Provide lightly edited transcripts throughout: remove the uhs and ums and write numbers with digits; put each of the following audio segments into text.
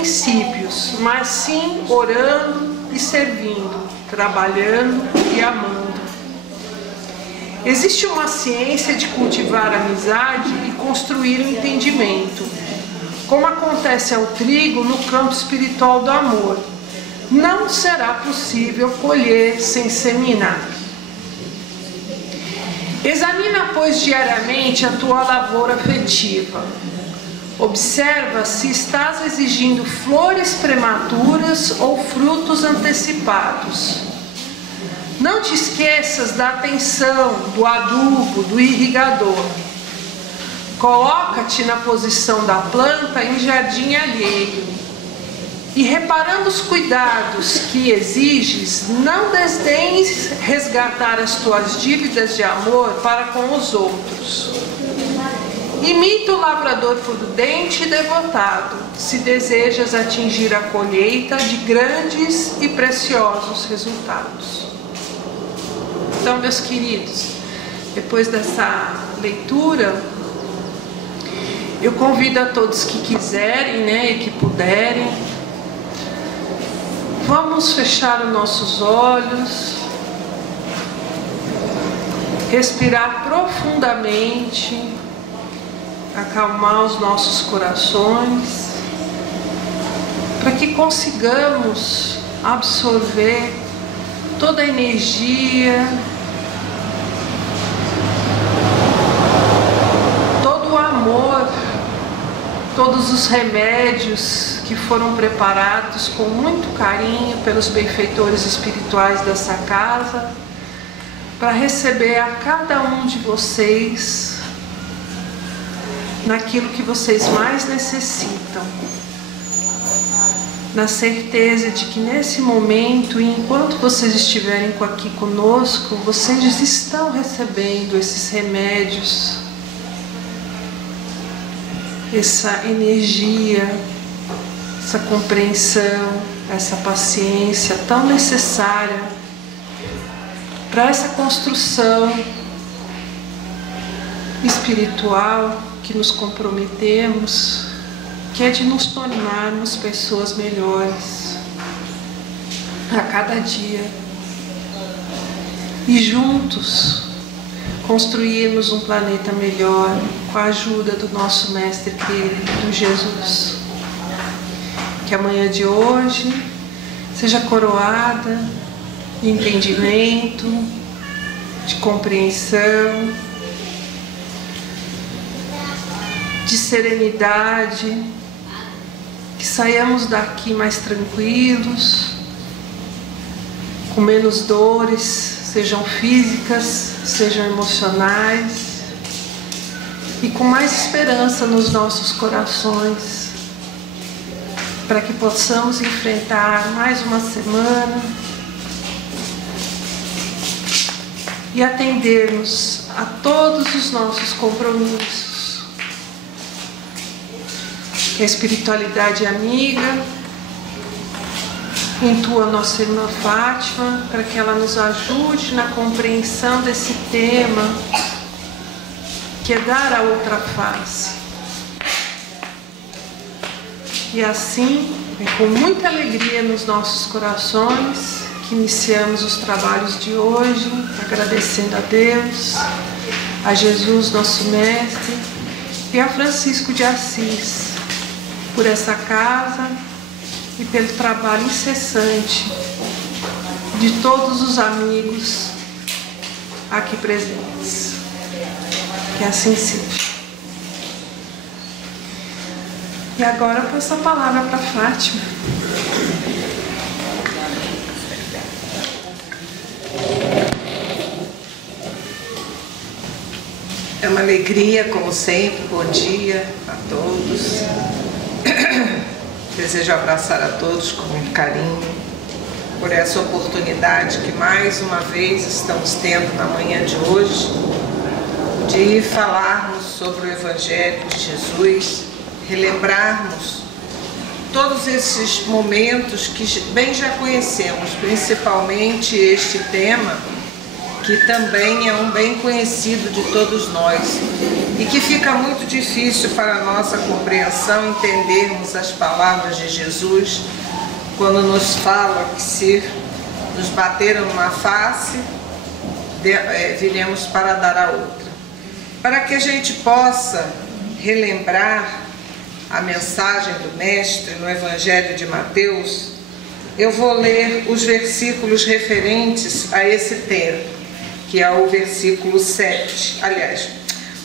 princípios, mas sim orando e servindo, trabalhando e amando. Existe uma ciência de cultivar a amizade e construir o entendimento, como acontece ao trigo no campo espiritual do amor. Não será possível colher sem seminar. Examina, pois, diariamente a tua lavoura afetiva. Observa se estás exigindo flores prematuras ou frutos antecipados. Não te esqueças da atenção, do adubo, do irrigador. Coloca-te na posição da planta em jardim alheio. E reparando os cuidados que exiges, não desdenhes resgatar as tuas dívidas de amor para com os outros. Imita o lavrador prudente e devotado, se desejas atingir a colheita de grandes e preciosos resultados. Então, meus queridos, depois dessa leitura, eu convido a todos que quiserem, e que puderem, vamos fechar os nossos olhos, respirar profundamente, acalmar os nossos corações, para que consigamos absorver toda a energia, todo o amor, todos os remédios que foram preparados com muito carinho pelos benfeitores espirituais dessa casa, para receber a cada um de vocês naquilo que vocês mais necessitam, na certeza de que nesse momento, enquanto vocês estiverem aqui conosco, vocês estão recebendo esses remédios, essa energia, essa compreensão, essa paciência tão necessária para essa construção espiritual que nos comprometemos, que é de nos tornarmos pessoas melhores a cada dia e juntos construirmos um planeta melhor com a ajuda do nosso Mestre querido Jesus. Que a manhã de hoje seja coroada de entendimento, de compreensão, de serenidade, que saiamos daqui mais tranquilos, com menos dores, sejam físicas, sejam emocionais, e com mais esperança nos nossos corações, para que possamos enfrentar mais uma semana e atendermos a todos os nossos compromissos. Que a espiritualidade amiga intua nossa irmã Fátima para que ela nos ajude na compreensão desse tema, que é dar a outra face. E assim, é com muita alegria nos nossos corações que iniciamos os trabalhos de hoje, agradecendo a Deus, a Jesus, nosso Mestre, e a Francisco de Assis, por essa casa e pelo trabalho incessante de todos os amigos aqui presentes. Que assim seja. E agora eu passo a palavra para Fátima. É uma alegria, como sempre. Bom dia a todos. Desejo abraçar a todos com muito carinho por essa oportunidade que mais uma vez estamos tendo na manhã de hoje de falarmos sobre o Evangelho de Jesus, relembrarmos todos esses momentos que bem já conhecemos, principalmente este tema que também é um bem conhecido de todos nós e que fica muito difícil para a nossa compreensão entendermos as palavras de Jesus quando nos fala que se nos bateram numa face, viremos para dar a outra. Para que a gente possa relembrar a mensagem do Mestre no Evangelho de Mateus, eu vou ler os versículos referentes a esse tema, que é o versículo 7, aliás,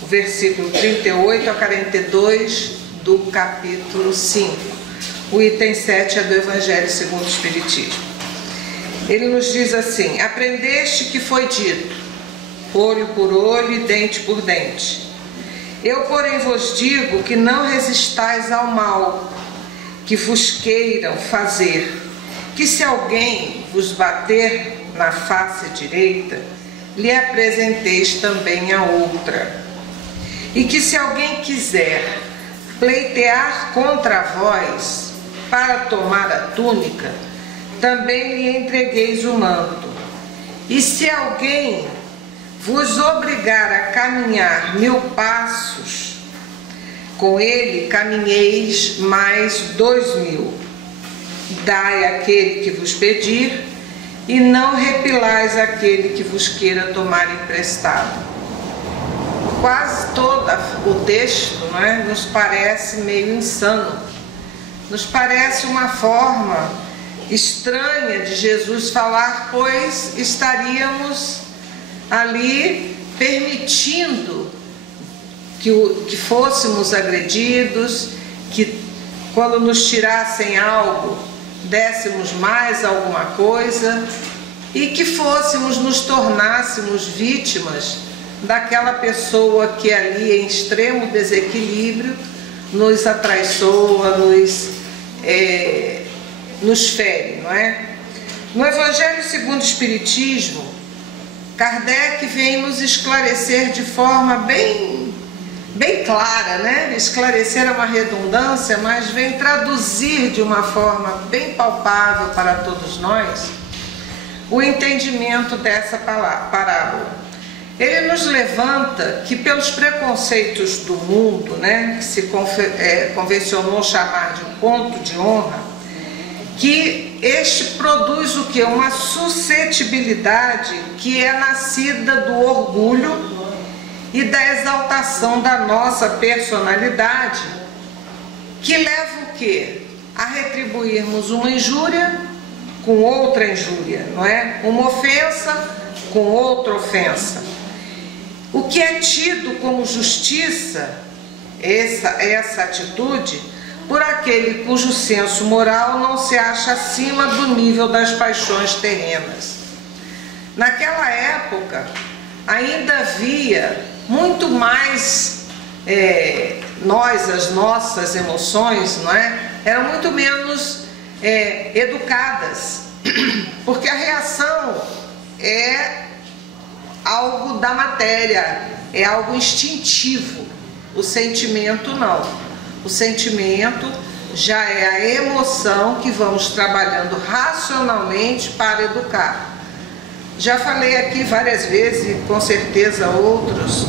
o versículo 38 a 42 do capítulo 5. O item 7 é do Evangelho segundo o Espiritismo. Ele nos diz assim: aprendeste que foi dito, olho por olho e dente por dente. Eu, porém, vos digo que não resistais ao mal, que vos queiram fazer, que se alguém vos bater na face direita, lhe apresenteis também a outra. E que se alguém quiser pleitear contra vós para tomar a túnica, também lhe entregueis o manto. E se alguém vos obrigar a caminhar 1000 passos, com ele caminheis mais 2000. Dai àquele que vos pedir, e não repilais aquele que vos queira tomar emprestado. Quase todo o texto, não é, nos parece meio insano, nos parece uma forma estranha de Jesus falar, pois estaríamos ali permitindo que fôssemos agredidos, que quando nos tirassem algo, dessemos mais alguma coisa e que nos tornássemos vítimas daquela pessoa que ali em extremo desequilíbrio nos atraiçoa, nos fere, não é? No Evangelho segundo o Espiritismo, Kardec vem nos esclarecer de forma bem clara, né? Esclarecer é uma redundância, mas vem traduzir de uma forma bem palpável para todos nós o entendimento dessa parábola. Ele nos levanta que pelos preconceitos do mundo, né, que se convencionou chamar de ponto de honra, que este produz o que? Uma suscetibilidade que é nascida do orgulho e da exaltação da nossa personalidade, que leva o quê? A retribuirmos uma injúria com outra injúria, não é? Uma ofensa com outra ofensa. O que é tido como justiça, essa atitude, por aquele cujo senso moral não se acha acima do nível das paixões terrenas. Naquela época, ainda havia muito mais as nossas emoções, não é? Eram muito menos educadas, porque a reação é algo da matéria, é algo instintivo. O sentimento não. O sentimento já é a emoção que vamos trabalhando racionalmente para educar. Já falei aqui várias vezes, e com certeza outros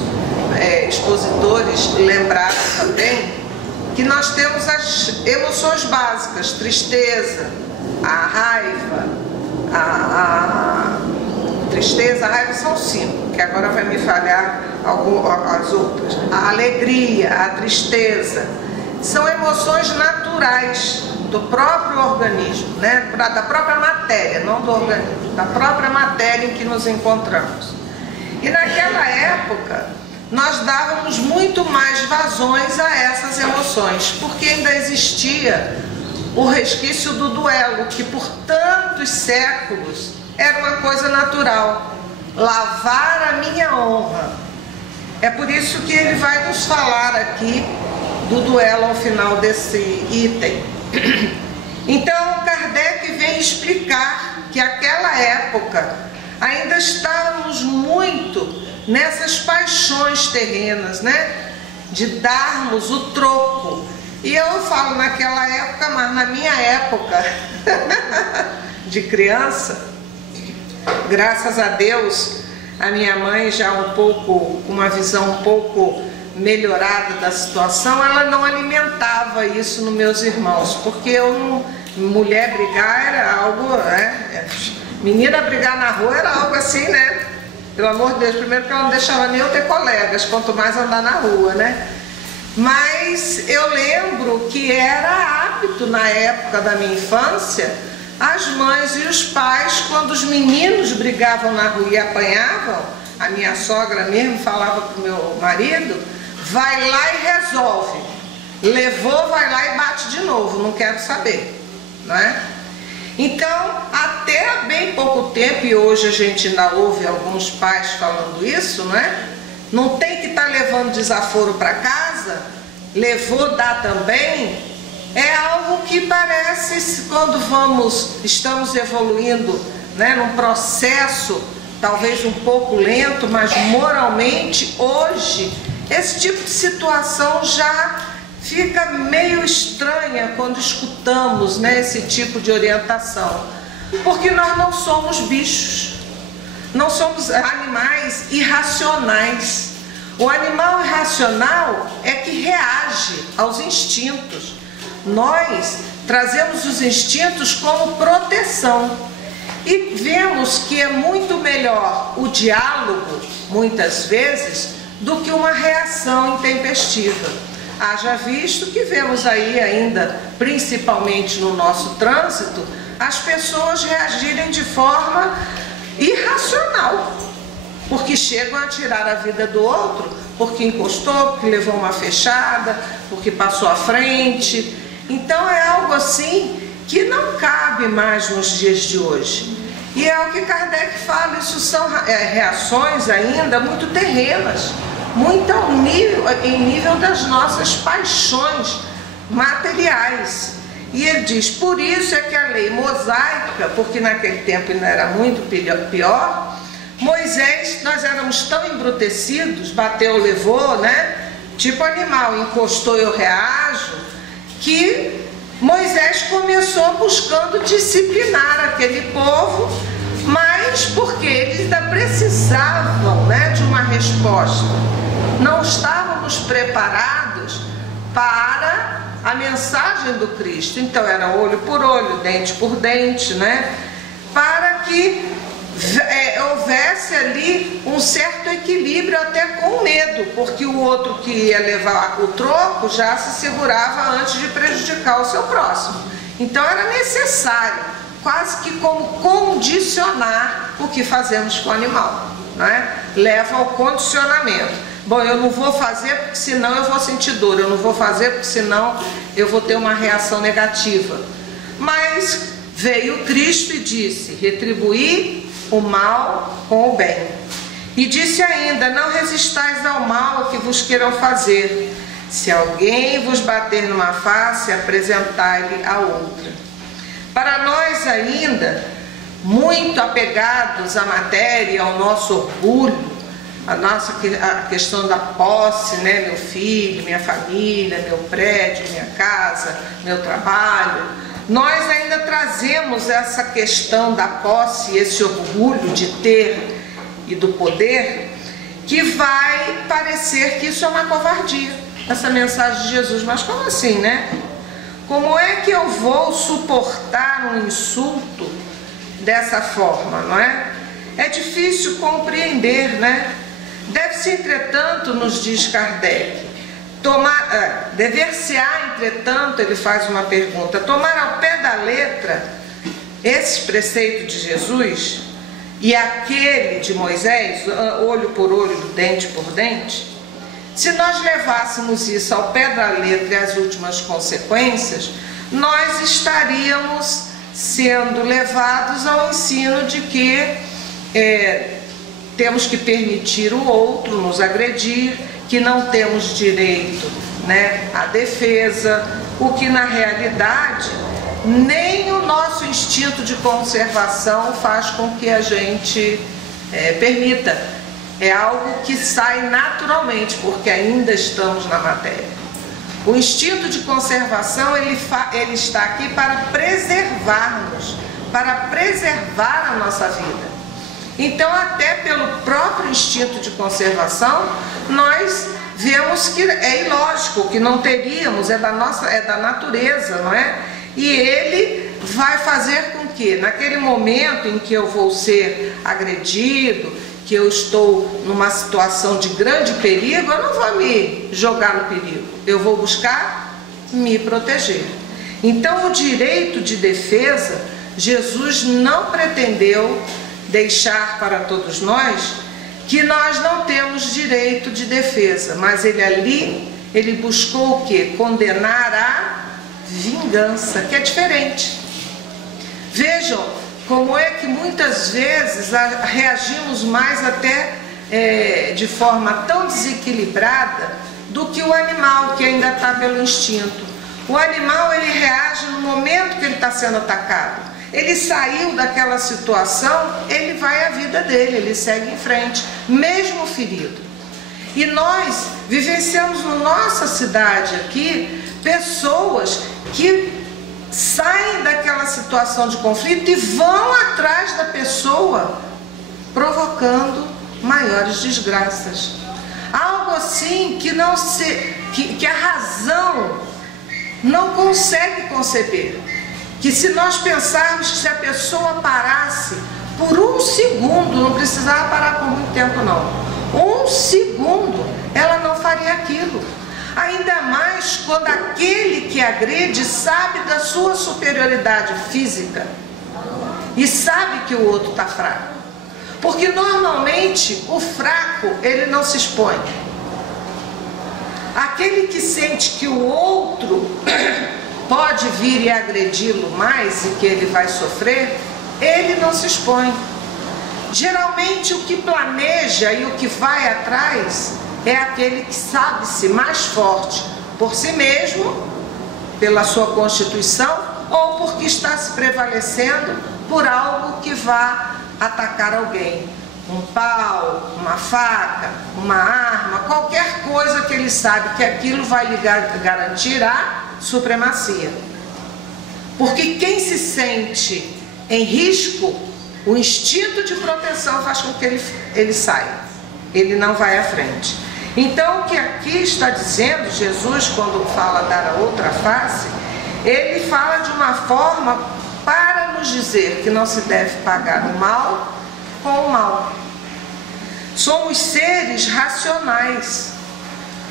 expositores lembraram também, que nós temos as emoções básicas: tristeza, a raiva, a raiva são 5, que agora vai me falhar as outras. A alegria, a tristeza, são emoções naturais do próprio organismo, né? Da própria matéria, não do organismo, da própria matéria em que nos encontramos. E naquela época, nós dávamos muito mais vazões a essas emoções, porque ainda existia o resquício do duelo, que por tantos séculos era uma coisa natural. Lavar a minha honra. É por isso que ele vai nos falar aqui do duelo ao final desse item. Então, Kardec vem explicar que aquela época ainda estávamos muito nessas paixões terrenas, né? De darmos o troco. E eu falo naquela época, mas na minha época de criança, graças a Deus, A minha mãe, já uma visão um pouco melhorada da situação, ela não alimentava isso nos meus irmãos, porque mulher brigar era algo, né? Menina brigar na rua era algo assim, né? Pelo amor de Deus, primeiro que ela não deixava nem eu ter colegas, quanto mais andar na rua, né? Mas eu lembro que era hábito na época da minha infância, as mães e os pais, quando os meninos brigavam na rua e apanhavam, a minha sogra mesmo falava para o meu marido: vai lá e resolve, levou, vai lá e bate de novo, não quero saber, não é? Então, até há bem pouco tempo, e hoje a gente ainda ouve alguns pais falando isso, não é? Não tem que estar levando desaforo para casa, levou, dá também. É algo que parece, quando estamos evoluindo, né, num processo talvez um pouco lento, mas moralmente hoje, esse tipo de situação já fica meio estranha quando escutamos, né, esse tipo de orientação. Porque nós não somos bichos, não somos animais irracionais. O animal irracional é que reage aos instintos. Nós trazemos os instintos como proteção e vemos que é muito melhor o diálogo, muitas vezes, do que uma reação intempestiva. Haja visto que vemos aí ainda, principalmente no nosso trânsito, as pessoas reagirem de forma irracional, porque chegam a tirar a vida do outro, porque encostou, porque levou uma fechada, porque passou à frente. Então é algo assim que não cabe mais nos dias de hoje. E é o que Kardec fala, isso são reações ainda muito terrenas, muito em nível das nossas paixões materiais. E ele diz, por isso é que a lei mosaica, porque naquele tempo ainda era muito pior, Moisés, nós éramos tão embrutecidos, bateu, levou, né? Tipo animal, encostou, eu reajo, que Moisés começou buscando disciplinar aquele povo, mas porque eles ainda precisavam, né, de uma resposta. Não estávamos preparados para a mensagem do Cristo. Então era olho por olho, dente por dente, né? Para que houvesse ali um certo equilíbrio, até com medo, porque o outro que ia levar o troco já se segurava antes de prejudicar o seu próximo. Então era necessário, quase que como condicionar o que fazemos com o animal, né? Leva ao condicionamento. Bom, eu não vou fazer porque senão eu vou sentir dor, eu não vou fazer porque senão eu vou ter uma reação negativa. Mas veio Cristo e disse, retribuir o mal com o bem. E disse ainda, não resistais ao mal que vos queiram fazer. Se alguém vos bater numa face, apresentai-lhe a outra. Para nós ainda, muito apegados à matéria, ao nosso orgulho, a questão da posse, né? Meu filho, minha família, meu prédio, minha casa, meu trabalho, nós ainda trazemos essa questão da posse, esse orgulho de ter e do poder, que vai parecer que isso é uma covardia, essa mensagem de Jesus. Mas como assim, né? Como é que eu vou suportar um insulto dessa forma, não é? É difícil compreender, né? Deve-se, entretanto, nos diz Kardec, dever-se-á, entretanto, ele faz uma pergunta, tomar ao pé da letra esse preceito de Jesus e aquele de Moisés, olho por olho, dente por dente. Se nós levássemos isso ao pé da letra e as últimas consequências, nós estaríamos sendo levados ao ensino de que temos que permitir o outro nos agredir, que não temos direito, né, à defesa, o que na realidade nem o nosso instinto de conservação faz com que a gente permita. É algo que sai naturalmente, porque ainda estamos na matéria. O instinto de conservação, ele está aqui para preservar-nos, para preservar a nossa vida. Então, até pelo próprio instinto de conservação, nós vemos que é ilógico, que não teríamos, é da natureza, não é? E ele vai fazer com que, naquele momento em que eu vou ser agredido, que eu estou numa situação de grande perigo, eu não vou me jogar no perigo, eu vou buscar me proteger. Então, o direito de defesa, Jesus não pretendeu deixar para todos nós que nós não temos direito de defesa, mas ele buscou o quê? Condenar a vingança, que é diferente. Vejam como é que muitas vezes reagimos mais até de forma tão desequilibrada do que o animal, que ainda está pelo instinto. O animal, ele reage no momento que ele está sendo atacado. Ele saiu daquela situação, ele vai à vida dele, ele segue em frente, mesmo ferido. E nós vivenciamos na nossa cidade aqui pessoas que saem daquela situação de conflito e vão atrás da pessoa, provocando maiores desgraças. Algo assim que a razão não consegue conceber. Que se nós pensarmos que se a pessoa parasse por um segundo, não precisava parar por muito tempo não, um segundo, ela não faria aquilo. Ainda mais quando aquele que agride sabe da sua superioridade física e sabe que o outro está fraco. Porque normalmente o fraco, ele não se expõe. Aquele que sente que o outro pode vir e agredi-lo mais e que ele vai sofrer, ele não se expõe. Geralmente o que planeja e o que vai atrás é aquele que sabe-se mais forte por si mesmo, pela sua constituição, ou porque está se prevalecendo por algo que vá atacar alguém. Um pau, uma faca, uma arma, qualquer coisa que ele sabe que aquilo vai lhe garantir a supremacia. Porque quem se sente em risco, o instinto de proteção faz com que ele saia, ele não vai à frente. Então, o que aqui está dizendo Jesus, quando fala dar a outra face, ele fala de uma forma para nos dizer que não se deve pagar o mal com o mal. Somos seres racionais,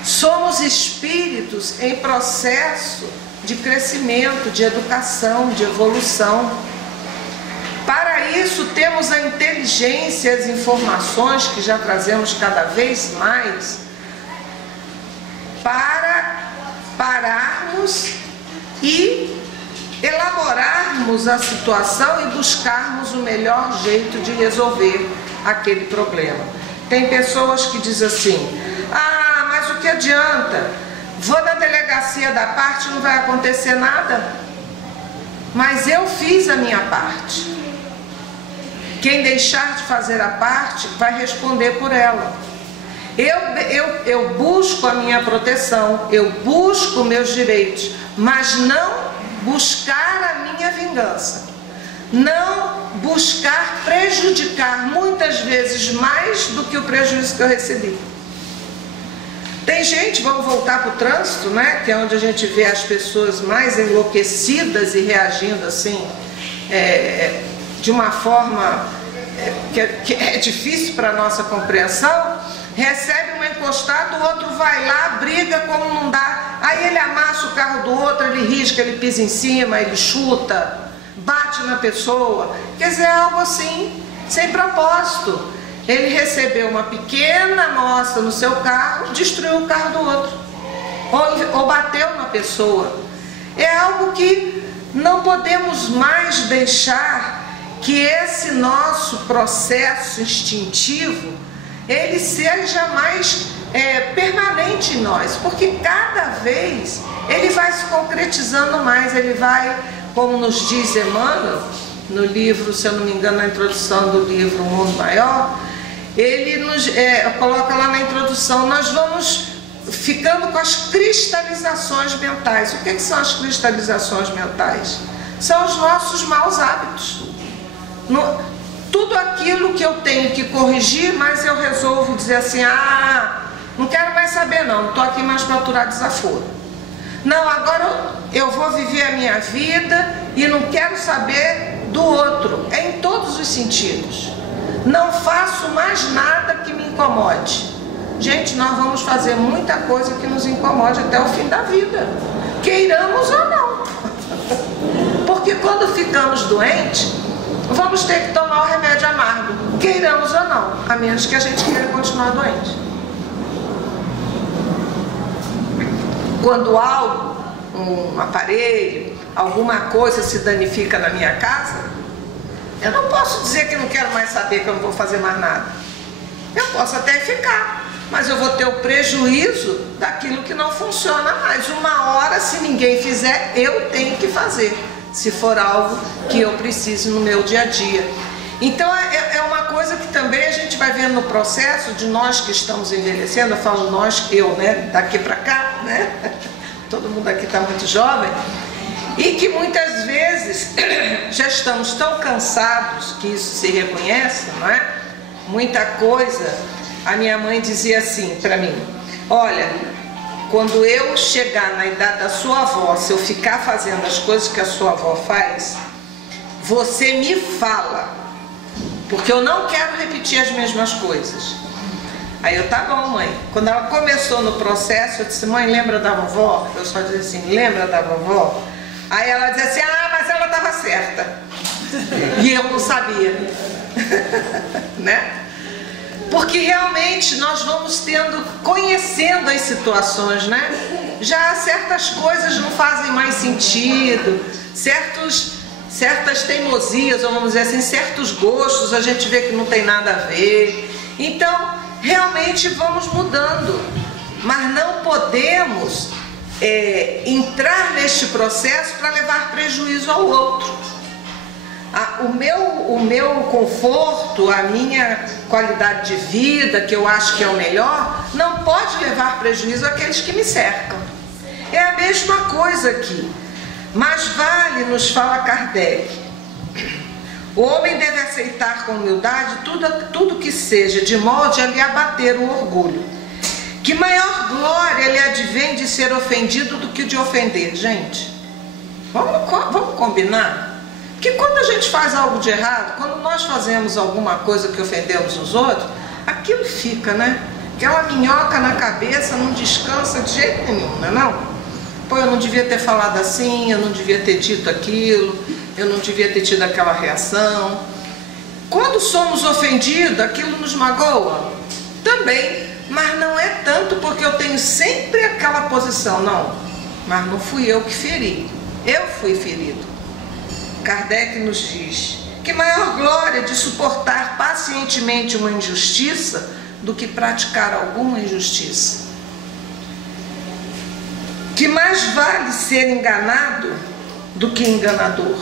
somos espíritos em processo de crescimento, de educação, de evolução. Para isso temos a inteligência e as informações que já trazemos cada vez mais para pararmos e elaborarmos a situação e buscarmos o melhor jeito de resolver aquele problema. Tem pessoas que dizem assim: ah, mas o que adianta? Vou na delegacia da parte, não vai acontecer nada. Mas eu fiz a minha parte. Quem deixar de fazer a parte vai responder por ela. Eu busco a minha proteção, eu busco meus direitos, mas não buscar a minha vingança. Não buscar prejudicar muitas vezes mais do que o prejuízo que eu recebi. Tem gente, vamos voltar para o trânsito, né? Que é onde a gente vê as pessoas mais enlouquecidas e reagindo assim, de uma forma que é difícil para a nossa compreensão. Recebe uma encostada, o outro vai lá, briga como não dá, aí ele amassa o carro do outro, ele risca, ele pisa em cima, ele chuta, bate na pessoa. Quer dizer, algo assim, sem propósito. Ele recebeu uma pequena amostra no seu carro, destruiu o carro do outro, ou bateu na pessoa. É algo que não podemos mais deixar que esse nosso processo instintivo ele seja mais permanente em nós, porque cada vez ele vai se concretizando mais, ele vai, como nos diz Emmanuel, no livro, se eu não me engano, na introdução do livro O Mundo Maior, ele nos coloca lá na introdução, nós vamos ficando com as cristalizações mentais. O que são as cristalizações mentais? São os nossos maus hábitos. tudo aquilo que eu tenho que corrigir, mas eu resolvo dizer assim, não quero mais saber não estou aqui mais para aturar desaforo. Não, agora eu vou viver a minha vida e não quero saber do outro, em todos os sentidos. Não faço mais nada que me incomode. Gente, nós vamos fazer muita coisa que nos incomode até o fim da vida, queiramos ou não. Porque quando ficamos doentes, vamos ter que tomar o remédio amargo, queiramos ou não, a menos que a gente queira continuar doente. Quando algo, um aparelho, alguma coisa se danifica na minha casa, eu não posso dizer que não quero mais saber, que eu não vou fazer mais nada. Eu posso até ficar, mas eu vou ter o prejuízo daquilo que não funciona mais. Uma hora, se ninguém fizer, eu tenho que fazer, se for algo que eu precise no meu dia a dia. Então é uma coisa que também a gente vai vendo no processo de nós que estamos envelhecendo. Eu falo nós, eu, né, daqui para cá, né? Todo mundo aqui está muito jovem. E que muitas vezes já estamos tão cansados, que isso se reconhece, não é? Muita coisa. A minha mãe dizia assim para mim: olha, quando eu chegar na idade da sua avó, se eu ficar fazendo as coisas que a sua avó faz, você me fala, porque eu não quero repetir as mesmas coisas. Aí eu, tá bom, mãe. Quando ela começou no processo, eu disse: mãe, lembra da vovó? Eu só dizia assim: lembra da vovó? Aí ela dizia assim: mas ela estava certa. E eu não sabia. Né? Porque realmente nós vamos conhecendo as situações, né? Já certas coisas não fazem mais sentido, certas teimosias, ou vamos dizer assim, certos gostos, a gente vê que não tem nada a ver. Então, realmente vamos mudando, mas não podemos entrar neste processo para levar prejuízo ao outro. O meu conforto, a minha qualidade de vida, que eu acho que é o melhor, não pode levar prejuízo àqueles que me cercam. É a mesma coisa aqui. Mas vale, nos fala Kardec, o homem deve aceitar com humildade tudo que seja, de modo a lhe abater o orgulho. Que maior glória lhe advém de ser ofendido do que de ofender. Gente, vamos combinar? Que quando a gente faz algo de errado, quando nós fazemos alguma coisa que ofendemos os outros, aquilo fica, né? Aquela minhoca na cabeça não descansa de jeito nenhum, não é não? Pô, eu não devia ter falado assim, eu não devia ter dito aquilo, eu não devia ter tido aquela reação. Quando somos ofendidos, aquilo nos magoa? Também, mas não é tanto porque eu tenho sempre aquela posição, não. Mas não fui eu que feri, eu fui ferido. Kardec nos diz: que maior glória de suportar pacientemente uma injustiça do que praticar alguma injustiça. Que mais vale ser enganado do que enganador,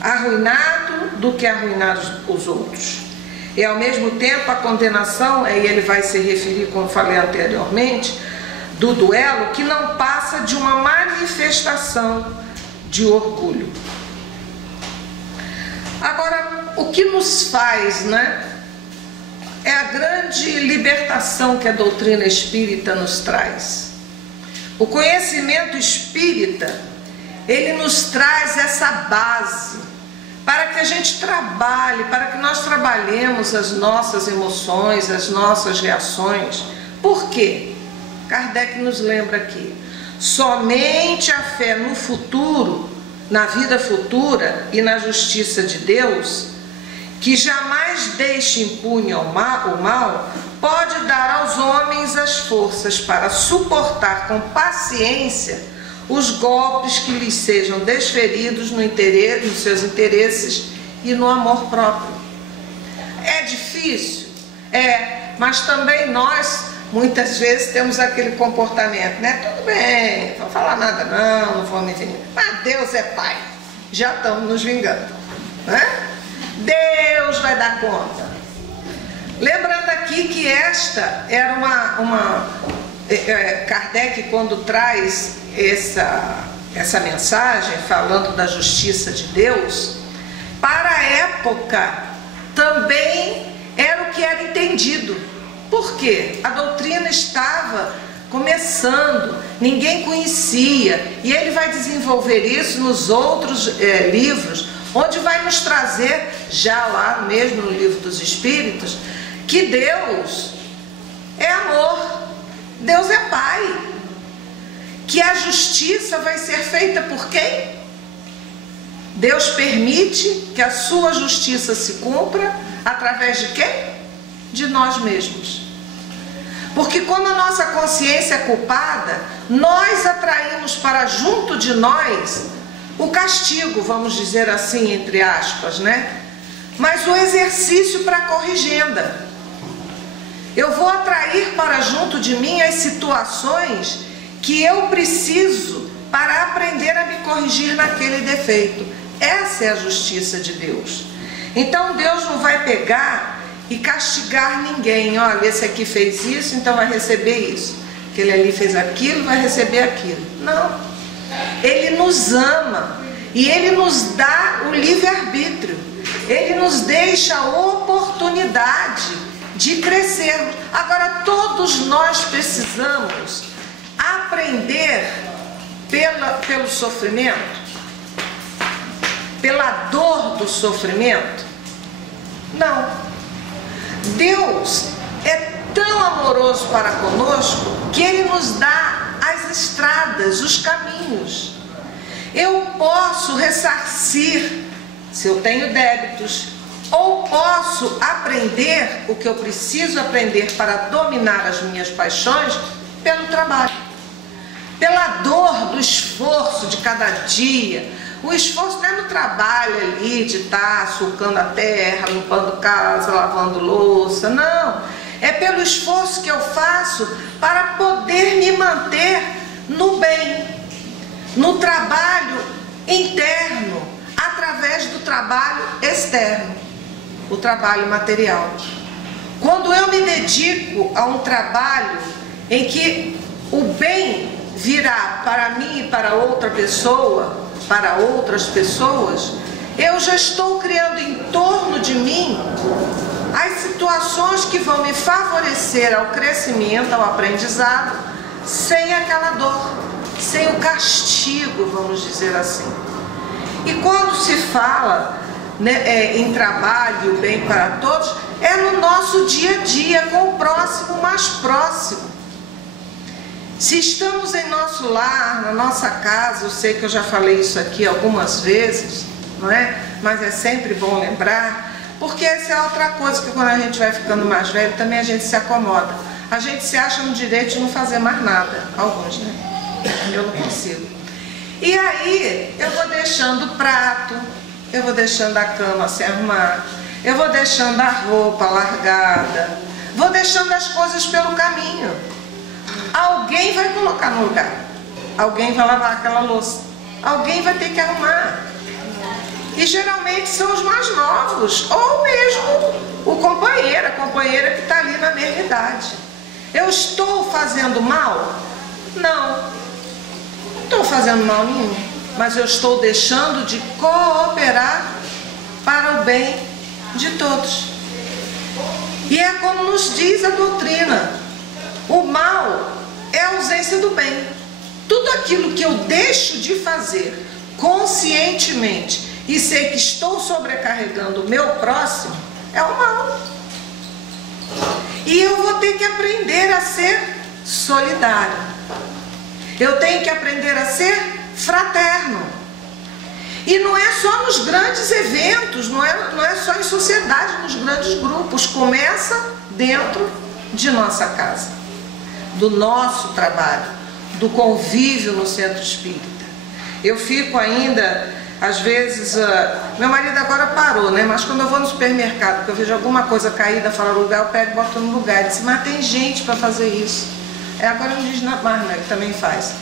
arruinado do que arruinar os outros. E ao mesmo tempo a condenação, aí ele vai se referir, como falei anteriormente, do duelo, que não passa de uma manifestação de orgulho. Agora, o que nos faz, né? É a grande libertação que a doutrina espírita nos traz. O conhecimento espírita, ele nos traz essa base para que a gente trabalhe, para que nós trabalhemos as nossas emoções, as nossas reações. Por quê? Kardec nos lembra aqui: somente a fé no futuro, na vida futura e na justiça de Deus, que jamais deixe impune o mal, pode dar aos homens as forças para suportar com paciência os golpes que lhes sejam desferidos nos seus interesses e no amor próprio. É difícil? É, mas também nós muitas vezes temos aquele comportamento, né? Tudo bem, não vou falar nada não vou me vingar. Mas Deus é Pai, já estamos nos vingando, né? Deus vai dar conta. Lembrando aqui que esta era Kardec, quando traz essa mensagem falando da justiça de Deus, para a época também era o que era entendido. Por quê? A doutrina estava começando, ninguém conhecia, e ele vai desenvolver isso nos outros livros, onde vai nos trazer, já lá mesmo no Livro dos Espíritos, que Deus é amor, Deus é Pai, que a justiça vai ser feita por quem? Deus permite que a sua justiça se cumpra através de quem? De nós mesmos. Porque quando a nossa consciência é culpada, nós atraímos para junto de nós o castigo, vamos dizer assim, entre aspas, né? Mas o exercício para a corrigenda. Eu vou atrair para junto de mim as situações que eu preciso para aprender a me corrigir naquele defeito. Essa é a justiça de Deus. Então Deus não vai pegar e castigar ninguém. Olha, esse aqui fez isso, então vai receber isso. Aquele ali fez aquilo, vai receber aquilo. Não. Ele nos ama e Ele nos dá o livre-arbítrio. Ele nos deixa a oportunidade de crescermos. Agora, todos nós precisamos aprender pelo sofrimento, pela dor do sofrimento. Não. Deus é tão amoroso para conosco que Ele nos dá as estradas, os caminhos. Eu posso ressarcir se eu tenho débitos, ou posso aprender o que eu preciso aprender para dominar as minhas paixões pelo trabalho, pela dor do esforço de cada dia. O esforço não é no trabalho ali de estar sulcando a terra, limpando casa, lavando louça, não. É pelo esforço que eu faço para poder me manter no bem, no trabalho interno, através do trabalho externo, o trabalho material. Quando eu me dedico a um trabalho em que o bem virá para mim e para outra pessoa, para outras pessoas, eu já estou criando em torno de mim as situações que vão me favorecer ao crescimento, ao aprendizado, sem aquela dor, sem o castigo, vamos dizer assim. E quando se fala, né, em trabalho, bem para todos, é no nosso dia a dia, com o próximo mais próximo. Se estamos em nosso lar, na nossa casa, eu sei que eu já falei isso aqui algumas vezes, não é? Mas é sempre bom lembrar, porque essa é outra coisa que quando a gente vai ficando mais velho, também a gente se acomoda. A gente se acha no direito de não fazer mais nada, alguns, né? Eu não consigo. E aí, eu vou deixando o prato, eu vou deixando a cama se arrumar, eu vou deixando a roupa largada, vou deixando as coisas pelo caminho. Alguém vai colocar no lugar, alguém vai lavar aquela louça, alguém vai ter que arrumar. E geralmente são os mais novos, ou mesmo o companheiro, a companheira que está ali na mesma idade. Eu estou fazendo mal? Não, não estou fazendo mal nenhum, mas eu estou deixando de cooperar para o bem de todos. E é como nos diz a doutrina, o mal é a ausência do bem. Tudo aquilo que eu deixo de fazer conscientemente e sei que estou sobrecarregando o meu próximo, é o mal. E eu vou ter que aprender a ser solidário. Eu tenho que aprender a ser fraterno. E não é só nos grandes eventos, não é só em sociedade, nos grandes grupos. Começa dentro de nossa casa, do nosso trabalho, do convívio no centro espírita. Eu fico ainda, às vezes, meu marido agora parou, né? Mas quando eu vou no supermercado, que eu vejo alguma coisa caída fora do lugar, eu pego e boto no lugar. Ele disse, mas tem gente para fazer isso. Agora não diz nada mais, né? Ele também faz.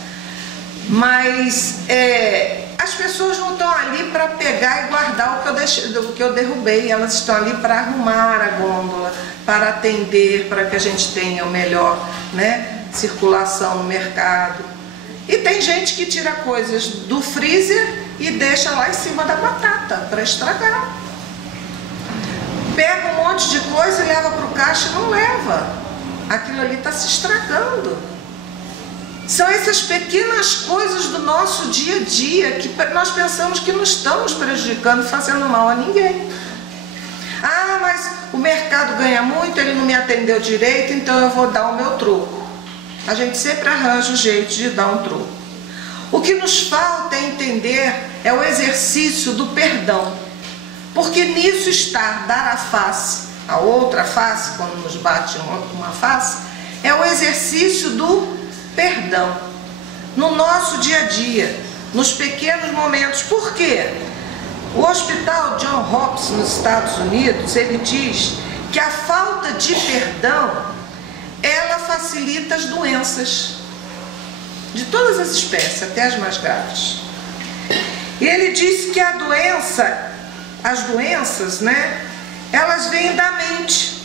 Mas as pessoas não estão ali para pegar e guardar o que eu derrubei. Elas estão ali para arrumar a gôndola, para atender, para que a gente tenha o melhor, né, circulação no mercado. E tem gente que tira coisas do freezer e deixa lá em cima da batata para estragar. pega um monte de coisa e leva para o caixa e não leva. Aquilo ali está se estragando. São essas pequenas coisas do nosso dia a dia que nós pensamos que não estamos prejudicando, fazendo mal a ninguém. Ah, mas o mercado ganha muito, ele não me atendeu direito, então eu vou dar o meu troco. A gente sempre arranja o jeito de dar um troco. O que nos falta é entender é o exercício do perdão. Porque nisso está dar a face, a outra face, quando nos bate uma face, é o exercício do perdão. No nosso dia a dia, nos pequenos momentos. Por quê? O Hospital John Hopkins, nos Estados Unidos, ele diz que a falta de perdão, ela facilita as doenças, de todas as espécies, até as mais graves. E ele diz que as doenças, né, elas vêm da mente.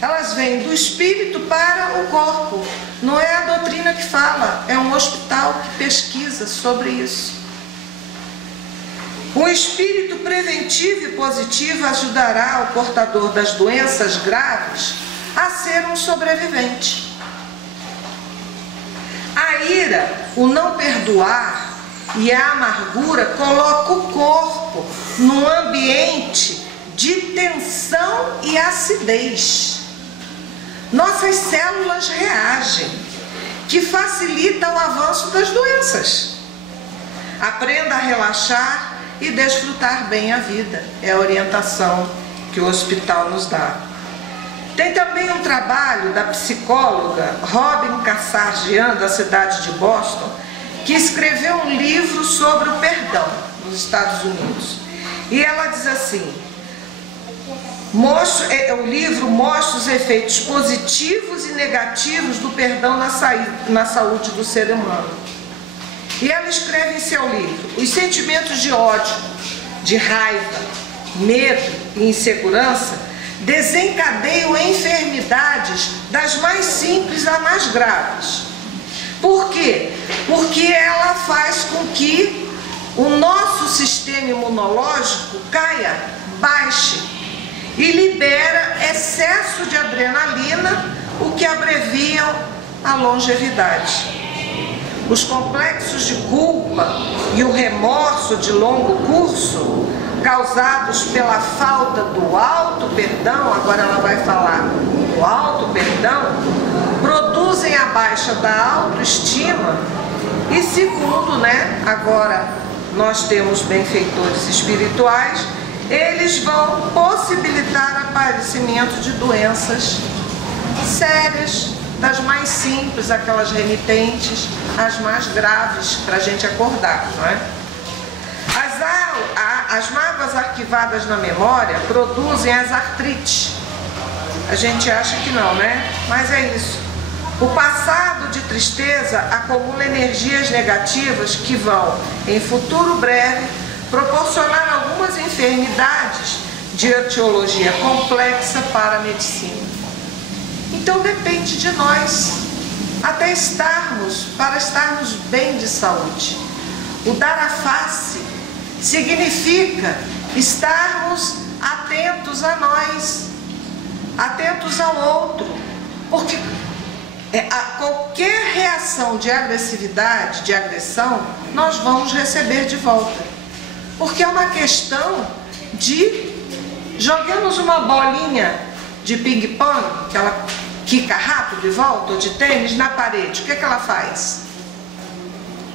Elas vêm do espírito para o corpo. Não é a doutrina que fala, é um hospital que pesquisa sobre isso. O espírito preventivo e positivo ajudará o portador das doenças graves a ser um sobrevivente. A ira, o não perdoar e a amargura colocam o corpo num ambiente de tensão e acidez. Nossas células reagem, que facilita o avanço das doenças. Aprenda a relaxar e desfrutar bem a vida. É a orientação que o hospital nos dá. Tem também um trabalho da psicóloga Robin Kassarjian, da cidade de Boston, que escreveu um livro sobre o perdão nos Estados Unidos. E ela diz assim: o livro mostra os efeitos positivos e negativos do perdão na saúde do ser humano. E ela escreve em seu livro: os sentimentos de ódio, de raiva, medo e insegurança desencadeiam enfermidades das mais simples a mais graves. Por quê? Porque ela faz com que o nosso sistema imunológico caia, baixe, e libera excesso de adrenalina, o que abrevia a longevidade. Os complexos de culpa e o remorso de longo curso, causados pela falta do auto-perdão, agora ela vai falar do auto-perdão, produzem a baixa da autoestima e, segundo, agora nós temos benfeitores espirituais, eles vão possibilitar o aparecimento de doenças sérias, das mais simples, aquelas remitentes, as mais graves, para a gente acordar, não é? As mágoas arquivadas na memória produzem as artrites. A gente acha que não, né? Mas é isso. O passado de tristeza acumula energias negativas que vão, em futuro breve, proporcionar algumas enfermidades de etiologia complexa para a medicina. Então depende de nós, até para estarmos bem de saúde. O dar a face significa estarmos atentos a nós, atentos ao outro, porque qualquer reação de agressividade, de agressão, nós vamos receber de volta. Porque é uma questão de jogamos uma bolinha de ping-pong, que ela quica rápido de volta, ou de tênis, na parede. O que ela faz?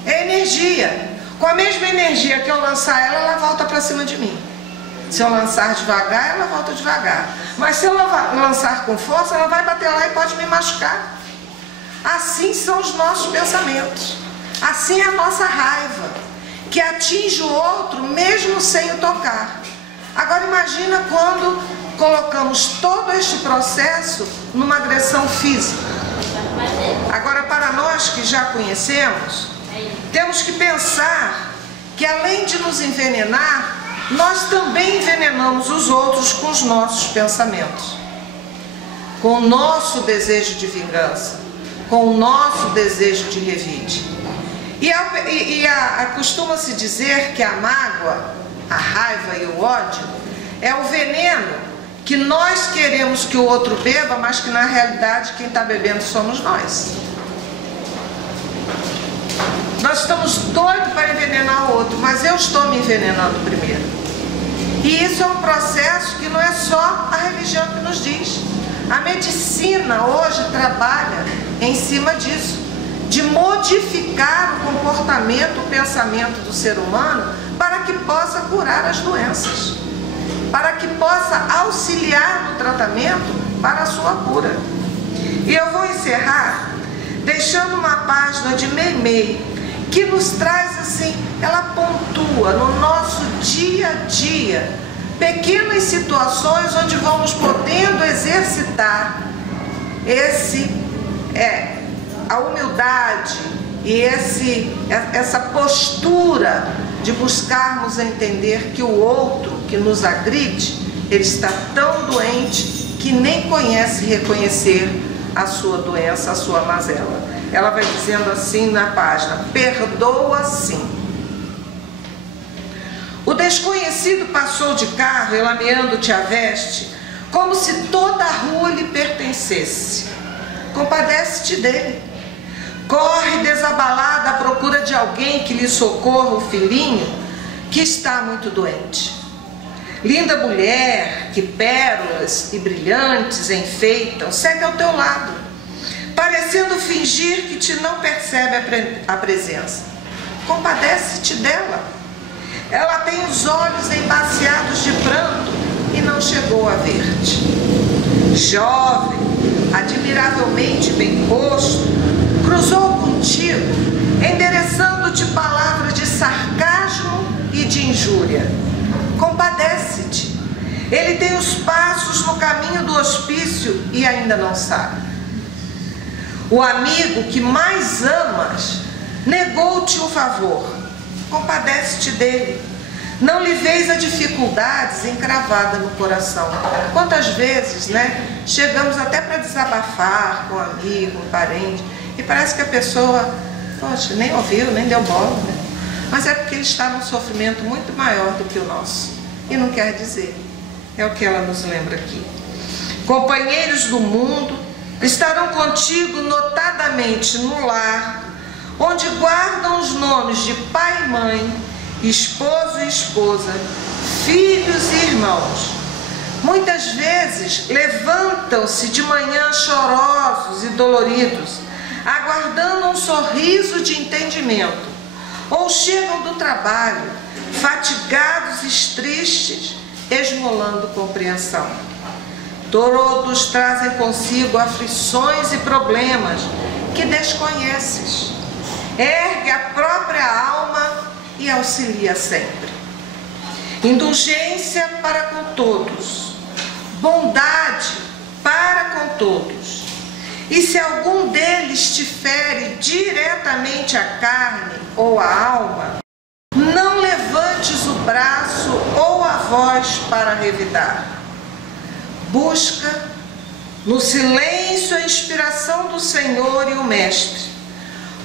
É energia. Com a mesma energia que eu lançar ela, ela volta para cima de mim. Se eu lançar devagar, ela volta devagar. Mas se eu lançar com força, ela vai bater lá e pode me machucar. Assim são os nossos pensamentos. Assim é a nossa raiva, que atinge o outro mesmo sem o tocar. Agora imagina quando colocamos todo este processo numa agressão física. Agora, para nós que já conhecemos, temos que pensar que além de nos envenenar, nós também envenenamos os outros com os nossos pensamentos, com o nosso desejo de vingança, com o nosso desejo de revide. Costuma-se dizer que a mágoa, a raiva e o ódio é o veneno que nós queremos que o outro beba, mas que na realidade quem está bebendo somos nós. Nós estamos doidos para envenenar o outro, mas eu estou me envenenando primeiro. E isso é um processo que não é só a religião que nos diz. A medicina hoje trabalha em cima disso, de modificar o comportamento, o pensamento do ser humano para que possa curar as doenças, para que possa auxiliar no tratamento para a sua cura. E eu vou encerrar deixando uma página de Meimei, que nos traz assim, ela pontua no nosso dia a dia, pequenas situações onde vamos podendo exercitar a humildade e essa postura de buscarmos entender que o outro que nos agride, ele está tão doente que nem conhece reconhecer a sua doença, a sua mazela. Ela vai dizendo assim na página: perdoa sim. O desconhecido passou de carro, elameando-te a veste, como se toda a rua lhe pertencesse. Compadece-te dele. Corre desabalada à procura de alguém que lhe socorra o filhinho que está muito doente. Linda mulher, que pérolas e brilhantes enfeitam, segue ao teu lado, parecendo fingir que te não percebe a presença. Compadece-te dela. Ela tem os olhos embaciados de pranto e não chegou a ver-te. Jovem, admiravelmente bem posto, cruzou contigo, endereçando-te palavras de sarcasmo e de injúria. Compadece-te. Ele tem os passos no caminho do hospício e ainda não sabe. O amigo que mais amas negou-te o favor. Compadece-te dele. Não lhe vês a dificuldades encravada no coração. Quantas vezes, chegamos até para desabafar com um amigo, um parente, e parece que a pessoa, poxa, nem ouviu, nem deu bola, Mas é porque ele está num sofrimento muito maior do que o nosso. E não quer dizer. É o que ela nos lembra aqui. Companheiros do mundo estarão contigo notadamente no lar, onde guardam os nomes de pai e mãe, esposo e esposa, filhos e irmãos. Muitas vezes levantam-se de manhã chorosos e doloridos, aguardando um sorriso de entendimento, ou chegam do trabalho, fatigados e tristes, esmolando compreensão. Todos trazem consigo aflições e problemas que desconheces. Ergue a própria alma e auxilia sempre. Indulgência para com todos, bondade para com todos. E se algum deles te fere diretamente a carne ou a alma, não levantes o braço ou a voz para revidar. Busca no silêncio a inspiração do Senhor e o Mestre,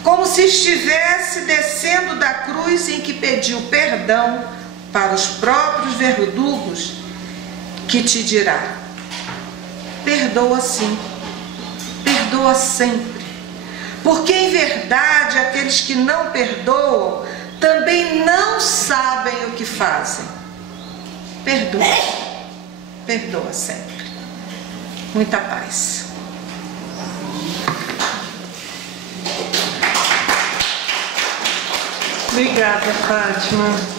como se estivesse descendo da cruz em que pediu perdão para os próprios verdugos, que te dirá: perdoa sim, perdoa sempre, porque em verdade aqueles que não perdoam também não sabem o que fazem. Perdoa, perdoa sempre. Muita paz. Obrigada, Fátima.